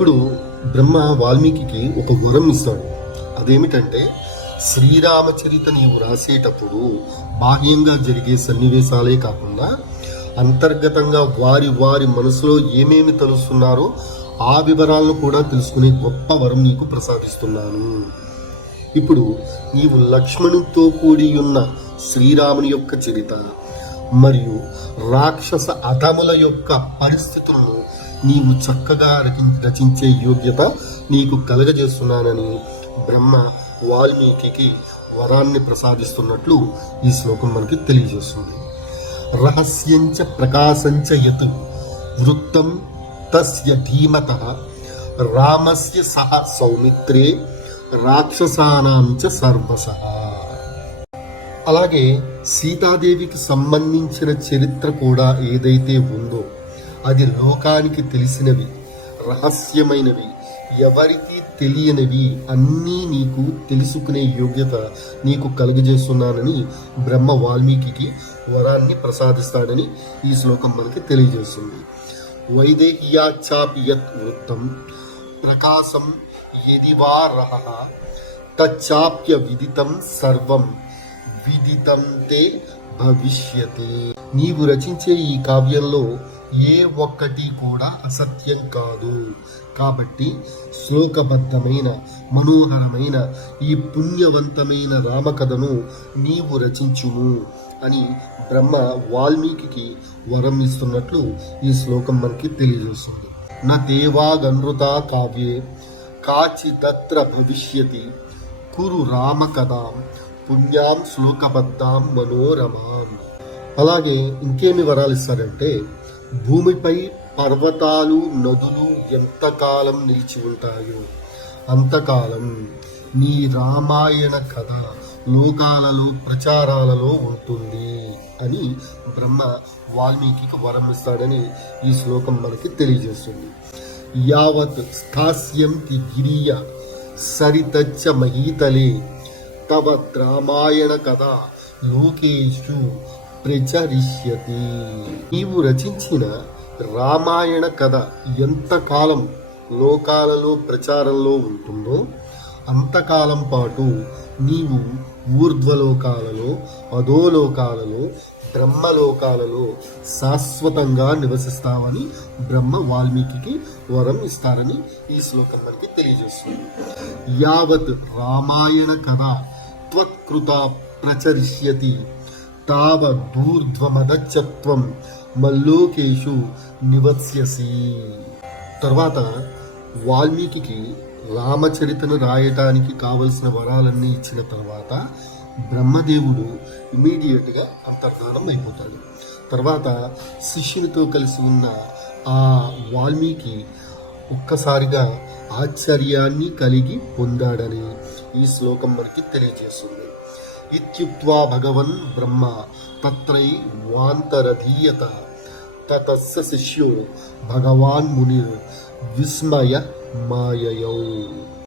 ఇప్పుడు బ్రహ్మ వాల్మీకి ఒక వరం ఇస్తాడు. అదేమిటంటే, శ్రీరామచరిత నీవు రాసేటప్పుడు బాహ్యంగా జరిగే సన్నివేశాలే కాకుండా అంతర్గతంగా వారి వారి మనసులో ఏమేమి తెలుస్తున్నారో ఆ వివరాలను కూడా తెలుసుకునే గొప్ప వరం నీకు ప్రసాదిస్తున్నాను. ఇప్పుడు నీవు లక్ష్మణుతో కూడి ఉన్న శ్రీరాముని యొక్క చరిత మరియు రాక్షస అధముల యొక్క పరిస్థితులను నీవు చక్కగా రచించే యోగ్యత నీకు కలగజేస్తున్నానని బ్రహ్మ వాల్మీకి వరాన్ని ప్రసాదిస్తున్నట్లు ఈ శ్లోకం మనకి తెలియజేస్తుంది. రహస్యంచ ప్రకాశంచ యత్ వృత్తం తస్య ధీమతః రామస్య సహ సౌమిత్రే రాక్షసానాంచ సర్వసః. అలాగే సీతాదేవికి సంబంధించిన చరిత్ర కూడా ఏదైతే ఉందో అది లోకానికి తెలిసినవి, రహస్యమైనవి, ఎవరికి తెలియనివి అన్నీ నీకు తెలుసుకునే యోగ్యత నీకు కలుగజేస్తున్నానని బ్రహ్మ వాల్మీకి వరాన్ని ప్రసాదిస్తాడని ఈ శ్లోకం మనకి తెలియజేస్తుంది. వైదేహ్యాచాపి యత్ వృత్తం ప్రకాశం యదివా రహః తచ్చాప్య విదితం సర్వం విదితం తే భవిష్యతే. నీవు రచించే ఈ కావ్యంలో ఏ ఒక్కటి కూడా అసత్యం కాదు. కాబట్టి శ్లోకబద్ధమైన మనోహరమైన ఈ పుణ్యవంతమైన రామకథను నీవు రచించుము అని బ్రహ్మ వాల్మీకి వరం ఇస్తున్నట్లు ఈ శ్లోకం మనకి తెలియజేస్తుంది. నా దేవాగనృతా కావ్యే కాచిదత్ర భవిష్యతి కురు రామకథాం పుణ్యాం శ్లోకబద్ధాం మనోరమాం. అలాగే ఇంకేమి వరాలు ఇస్తారంటే, భూమిపై పర్వతాలు నదులు ఎంతకాలం నిలిచి ఉంటాయో అంతకాలం నీ రామాయణ కథ లోకాలలో ప్రచారాలలో ఉంటుంది అని బ్రహ్మ వాల్మీకి వరం ఇస్తాడని ఈ శ్లోకం మనకి తెలియజేస్తుంది. యావత్ స్థాస్యంతి గిరియ సరితచ్చ మహీతలే తవ రామాయణ కథ లోకేషు ప్రచరిష్యతి. నీవు రచించిన రామాయణ కథ ఎంతకాలం లోకాలలో ప్రచారంలో ఉంటుందో అంతకాలం పాటు నీవు ఊర్ధ్వలోకాలలో, అధోలోకాలలో, బ్రహ్మలోకాలలో శాశ్వతంగా నివసిస్తావని బ్రహ్మ వాల్మీకి వరం ఇస్తారని ఈ శ్లోకం మనకి తెలియజేస్తుంది. యావత్ రామాయణ కథ త్వత్కృత ప్రచరిష్యతి తావ దూర్ధ్వమదచ్చత్వం మల్లోకేషు నివత్స్యసి. తర్వాత వాల్మీకి రామచరితను రాయటానికి కావలసిన వరాలన్నీ ఇచ్చిన తర్వాత బ్రహ్మదేవుడు ఇమీడియట్గా అంతర్ధానం అయిపోతాడు. తర్వాత శిష్యునితో కలిసి ఉన్న ఆ వాల్మీకి ఒక్కసారిగా ఆశ్చర్యాన్ని కలిగి పొందాడని ఈ శ్లోకం మనకి తెలియజేస్తుంది. ఇత్యుక్త్వా భగవన్ బ్రహ్మ తత్రై వాంతరధీయత తతస్య శిష్యో భగవాన్ మునిర్ విస్మయ మాయయౌ.